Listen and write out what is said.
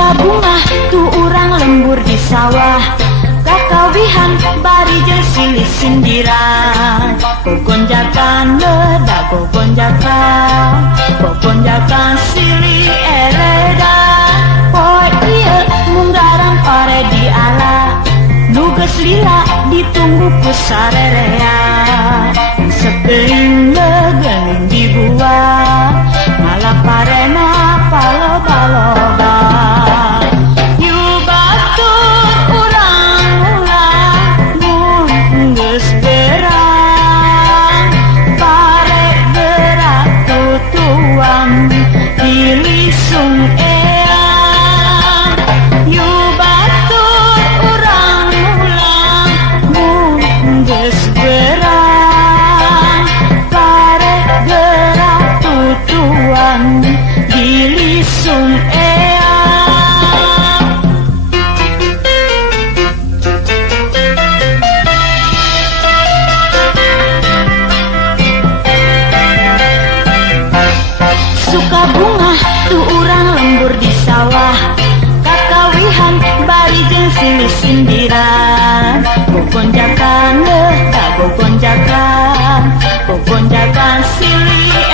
Suka bunga tu urang lembur di sawah, kakawihan bari jeung silih sindiran. Gogonjakan leuda gogonjakan silih ereda. Poe ieu munggaran pare di ala, nu geus lila ditunggu ku sarerea. Sekeling legening dibuat, malah parena paloba-loba. Yu batur urang ulah mun geus berang, pare gerak tutuan dilisung eang. Yu batur urang ulah mun geus berang, pare gerak tutuan dilisung eang. Suka bunga tu urang lembur di sawah, kakawihan bari jeung silih sindiran. Gogonjakan leuda gogonjakan silih